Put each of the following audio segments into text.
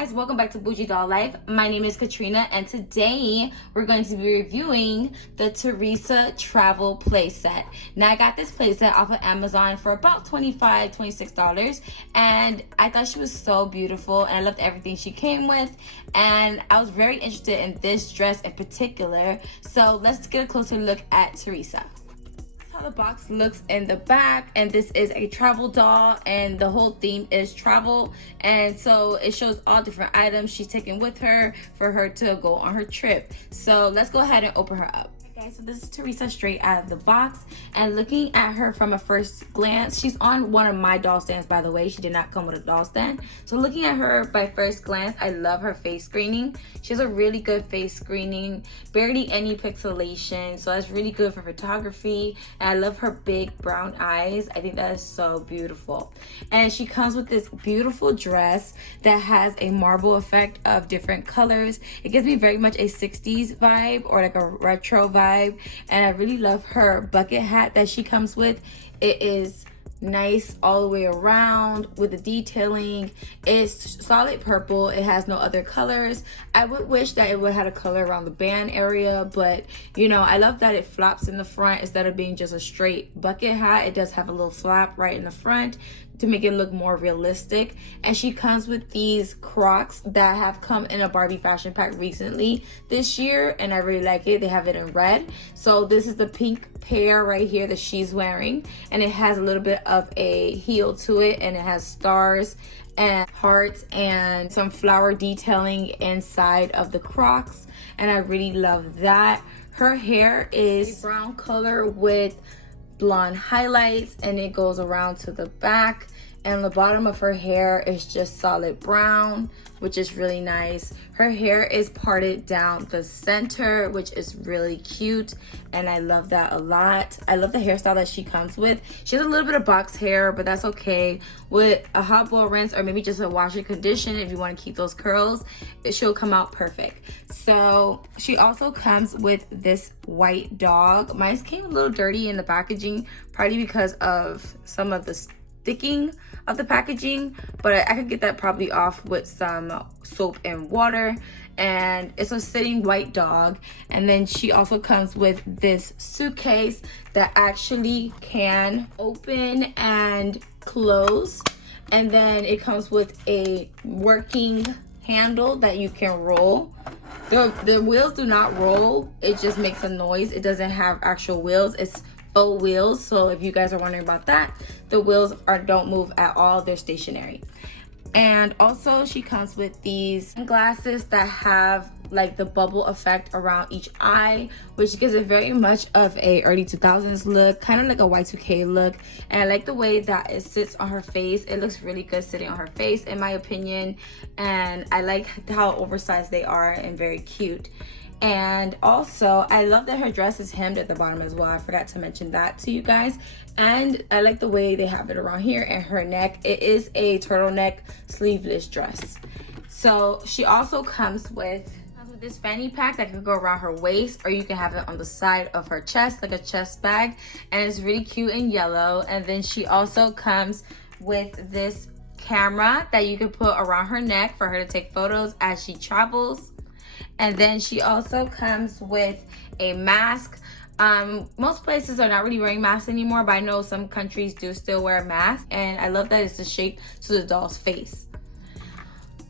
guys, welcome back to Bougie Doll Life. My name is Katrina and today we're going to be reviewing the Teresa travel playset. Now I got this playset off of Amazon for about $26 and I thought she was so beautiful and I loved everything she came with, and I was very interested in this dress in particular. So let's get a closer look at Teresa. How the box looks in the back, and this is a travel doll and the whole theme is travel, and so it shows all different items she's taking with her for her to go on her trip. So let's go ahead and open her up. Okay, so this is Teresa straight out of the box, and looking at her from a first glance, she's on one of my doll stands, by the way. She did not come with a doll stand. So looking at her by first glance, I love her face screening. She has a really good face screening, barely any pixelation, so that's really good for photography. And I love her big brown eyes. I think that is so beautiful. And she comes with this beautiful dress that has a marble effect of different colors. It gives me very much a 60s vibe or like a retro vibe. And I really love her bucket hat that she comes with. It is nice all the way around with the detailing. It's solid purple. It has no other colors. I would wish that it would have a color around the band area, but you know, I love that it flops in the front instead of being just a straight bucket hat. It does have a little flap right in the front to make it look more realistic. And she comes with these Crocs that have come in a Barbie fashion pack recently this year, and I really like it. They have it in red. So this is the pink pair right here that she's wearing, and it has a little bit of a heel to it, and it has stars and hearts and some flower detailing inside of the Crocs, and I really love that. Her hair is brown color with blonde highlights, and it goes around to the back, and the bottom of her hair is just solid brown, which is really nice. Her hair is parted down the center, which is really cute, and I love that a lot. I love the hairstyle that she comes with. She has a little bit of box hair, but that's okay. With a hot blow rinse or maybe just a wash and condition, if you want to keep those curls, she'll come out perfect. So she also comes with this white dog. Mine came a little dirty in the packaging, probably because of some of the sticking of the packaging, but I could get that probably off with some soap and water. And it's a sitting white dog. And then she also comes with this suitcase that actually can open and close, and then it comes with a working handle that you can roll. The wheels do not roll, it just makes a noise. It doesn't have actual wheels, it's faux wheels. So if you guys are wondering about that, the wheels don't move at all, they're stationary. And also she comes with these glasses that have like the bubble effect around each eye, which gives it very much of a early 2000s look, kind of like a Y2K look. And I like the way that it sits on her face. It looks really good sitting on her face in my opinion, and I like how oversized they are and very cute. And also I love that her dress is hemmed at the bottom as well. I forgot to mention that to you guys. And I like the way they have it around here and her neck. It is a turtleneck sleeveless dress. So she also comes with this fanny pack that can go around her waist, or you can have it on the side of her chest like a chest bag, and it's really cute and yellow. And then she also comes with this camera that you can put around her neck for her to take photos as she travels. And then she also comes with a mask. Most places are not really wearing masks anymore, but I know some countries do still wear masks, and I love that it's the shape to the doll's face.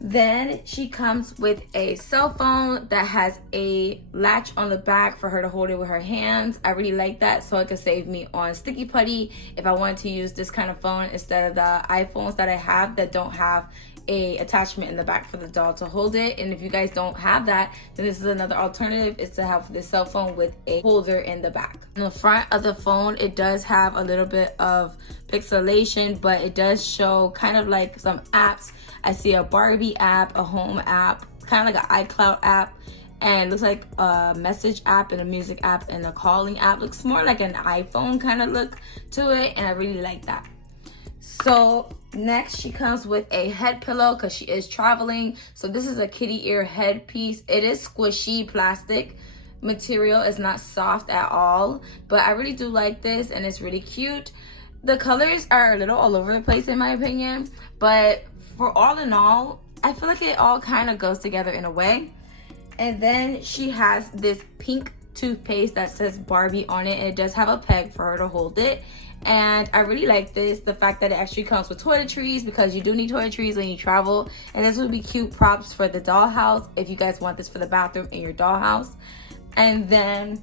Then she comes with a cell phone that has a latch on the back for her to hold it with her hands. I really like that, so it can save me on sticky putty if I wanted to use this kind of phone instead of the iPhones that I have that don't have a attachment in the back for the doll to hold it. And if you guys don't have that, then this is another alternative, is to have this cell phone with a holder in the back. On the front of the phone, it does have a little bit of pixelation, but it does show kind of like some apps. I see a Barbie app, a home app, kind of like an iCloud app, and it looks like a message app and a music app and a calling app. Looks more like an iPhone kind of look to it, and I really like that. So next she comes with a head pillow because she is traveling. So this is a kitty ear headpiece. It is squishy plastic material. It's not soft at all, but I really do like this, and it's really cute. The colors are a little all over the place in my opinion, but for all in all, I feel like it all kind of goes together in a way. And then she has this pink toothpaste that says Barbie on it, and it does have a peg for her to hold it. And I really like this, the fact that it actually comes with toiletries, because you do need toiletries when you travel. And this would be cute props for the dollhouse if you guys want this for the bathroom in your dollhouse. And then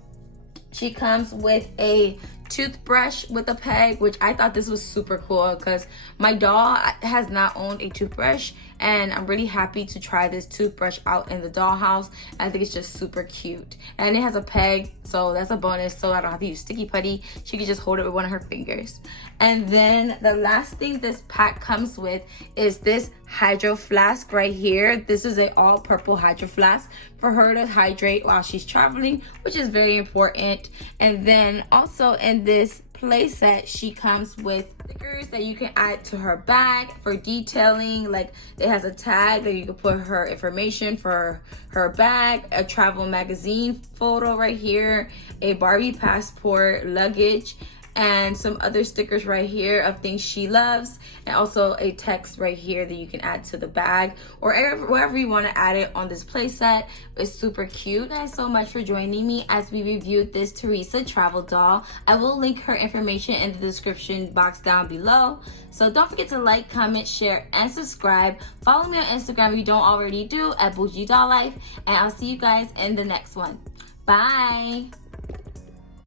she comes with a toothbrush with a peg, which I thought this was super cool because my doll has not owned a toothbrush, and I'm really happy to try this toothbrush out in the dollhouse. I think it's just super cute, and it has a peg, so that's a bonus, so I don't have to use sticky putty. She can just hold it with one of her fingers. And then the last thing this pack comes with is this hydro flask right here. This is a all purple hydro flask for her to hydrate while she's traveling, which is very important. And then also in this play set, she comes with stickers that you can add to her bag for detailing. Like, it has a tag that you can put her information for her bag, a travel magazine photo right here, a Barbie passport, luggage, and some other stickers right here of things she loves, and also a text right here that you can add to the bag or wherever you want to add it on this playset. It's super cute. Thank you guys so much for joining me as we reviewed this Teresa travel doll. I will link her information in the description box down below. So don't forget to like, comment, share, and subscribe. Follow me on Instagram if you don't already do, at Bougie Doll Life, and I'll see you guys in the next one. Bye.